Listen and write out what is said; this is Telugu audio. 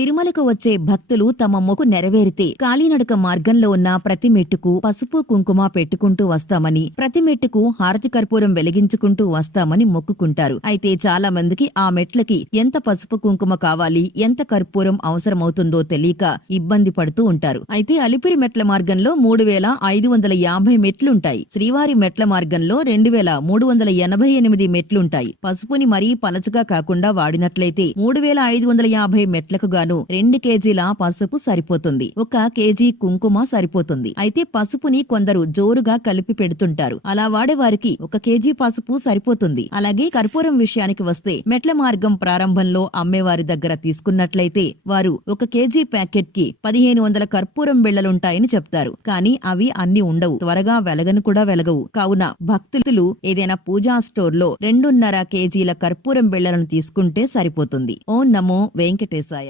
తిరుమలకు వచ్చే భక్తులు తమ మొక్కు నెరవేరితే కాలినడక మార్గంలో ఉన్న ప్రతి మెట్టుకు పసుపు కుంకుమ పెట్టుకుంటూ వస్తామని, ప్రతి మెట్టుకు హారతి కర్పూరం వెలిగించుకుంటూ వస్తామని మొక్కుకుంటారు. అయితే చాలా మందికి ఆ మెట్లకి ఎంత పసుపు కుంకుమ కావాలి, ఎంత కర్పూరం అవసరమవుతుందో తెలియక ఇబ్బంది పడుతూ ఉంటారు. అయితే అలిపిరి మెట్ల మార్గంలో 3550 మెట్లుంటాయి. శ్రీవారి మెట్ల మార్గంలో 2388 మెట్లుంటాయి. పసుపుని మరీ పలచగా కాకుండా వాడినట్లయితే 3550 మెట్లకు గాను 2 కేజీల పసుపు సరిపోతుంది. 1 కేజీ కుంకుమ సరిపోతుంది. అయితే పసుపుని కొందరు జోరుగా కలిపి పెడుతుంటారు. అలా వాడేవారికి 1 కేజీ పసుపు సరిపోతుంది. అలాగే కర్పూరం విషయానికి వస్తే మెట్ల మార్గం ప్రారంభంలో అమ్మేవారి దగ్గర తీసుకున్నట్లయితే వారు 1 కేజీ ప్యాకెట్ కి 1500 కర్పూరం బిళ్లలుంటాయని చెప్తారు. కానీ అవి అన్ని ఉండవు, త్వరగా వెలగను కూడా వెలగవు. కావున భక్తులు ఏదైనా పూజా స్టోర్ లో 2.5 కేజీల కర్పూరం బిళ్లలను తీసుకుంటే సరిపోతుంది. ఓం నమో వెంకటేశాయ.